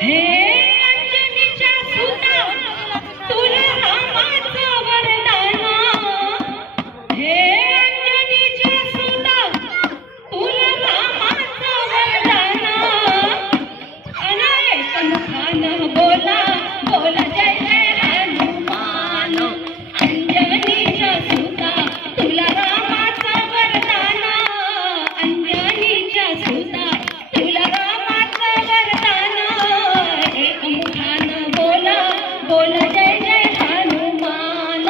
हे अंजनीच्या सुता तुला रामाचं वरदान हे अंजनीच्या सुता तुला रामाचं वरदान अनेक मुखानं बोला बोला जय जय हनुमान अंजनीच्या सुता तुला रामाचं वरदान अंजनीच्या सुता तुला रामाचं वरदान एक मुखानं बोला बोला जय जय हनुमान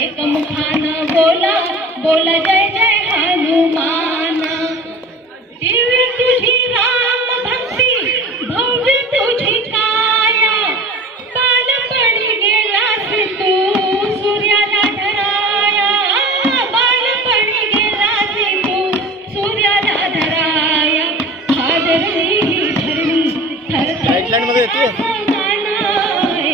एक मुखानं बोला बोला जय जय हनुमान दिव्य तुझी राम भक्ती भव्य तुझी काया बालपणी गेलास तू सूर्याला धराया बालपणी गेलास तू सूर्याला धराया हादरली ही धरणी राईट मध्ये येते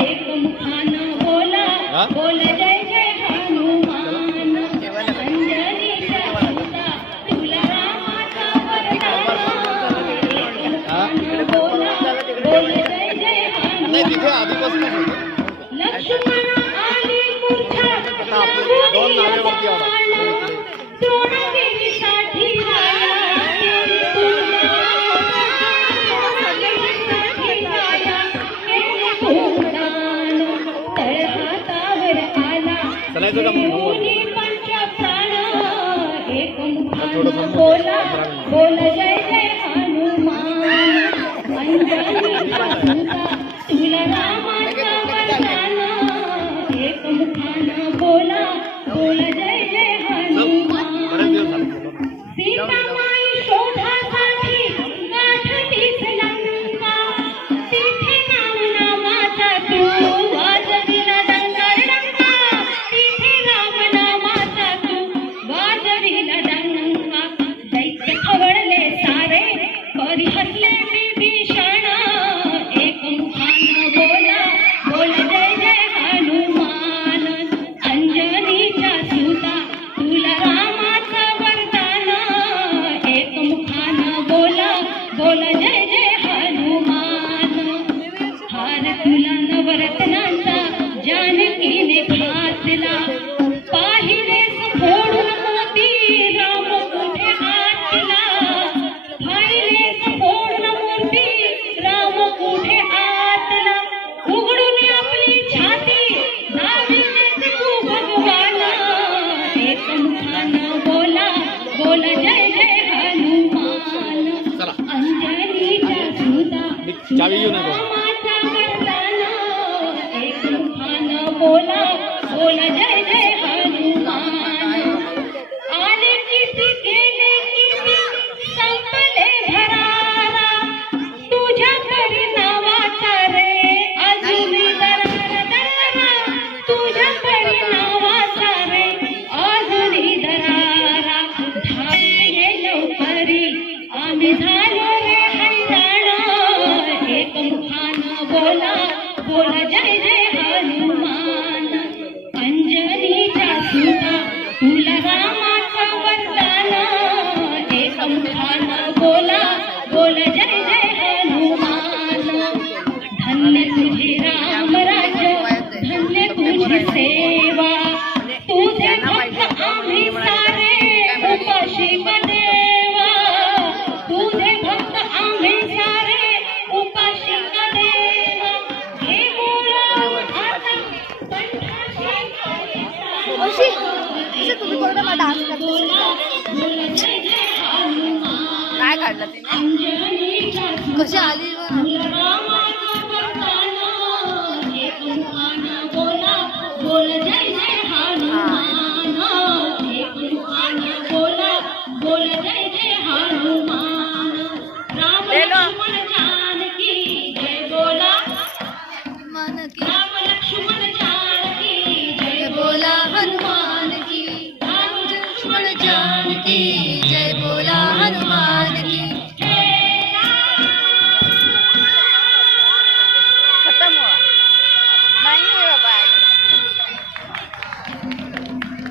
एक मुखानं बोला बोला जय जय हनुमान अंजनीच्या सुता तुला रामाचं वरदान एक मुखानं बोला बोला जय जय नाही तिथे हनुमान आधीपासून लक्ष्मण आली मूर्छा दोन नावेवरती आवडा द्रोणादेवीसाठी राया तेरी तुलना द्रोणादेवीसाठी राया केली धूमदान तळहातावर आला चलायचं का मग? देऊनी पंचप्राण एक मुखानं बोला बोला जय जय हनुमान अंजनीच्या सुता तुला रामाचं वरदान एक मुखानं बोला बोला जय जय हनुमान सीतामाई शोधासाठी गाठतीस लंका तिथे रामनामाचा तू वाजविला डंका तिथे रामनामाचा तू वाजविला डंका दैत्य खवळले सारे परी हसले विभीषण एक मुखानं बोला बोला जय जय हनुमान अंजनीच्या सुता तुला रामाचं वरदान एक मुखानं बोला बोला जय जय हनुमान हार तुला नवरत्नांचा जानकीने घातला पाहिलेस फोडून मोती राम कुठे आतला पाहिलेस फोडून मोती राम कुठे आतला उघडून आपली छाती दाविलेस तू भगवान एक मुखानं बोला बोला जय जय हनुमान चला अंजनीच्या सुता चावी घेऊन येतो. रामाचं वरदान एक मुखानं बोला बोला जय जय हनुमान आले किती गेले किती संपले भरारा तुझ्या तरी नावाचा रे अजूनही दरारा तुझ्या तरी नावाचा रे अजूनही दरारा धावले लवकरी आम्ही झालो रे हैराण एक मुखानं बोला बोला जय जय हनुमान अंजनीच्या सुता तुला रामाचं वरदान एक मुखानं बोला बोला जय जय हनुमान धन्य तुझे राम राज्य धन्य तुझी सेवा तुझे भक्त आम्ही सारे उपाशी देवा तुझे भक्त आम्ही सारे उपाशी देवा हे बोला आता मावशी, जसं तुम्ही कोरोना डान्स करता बोला जय जय हनुमान काय काढलं तिने अंजनीच्या कशी आली बघ. तुला रामाचं वरदान एक मुखानं बोला बोला जय जय हनुमान एक मुखानं बोला बोला जय जय हनुमान राम लक्ष्मण जानकी जय बोला मन की राम लक्ष्मण जानकी जय बोला हनुमान की राम लक्ष्मण लक्ष्मण जानकी जय बोला हनुमान की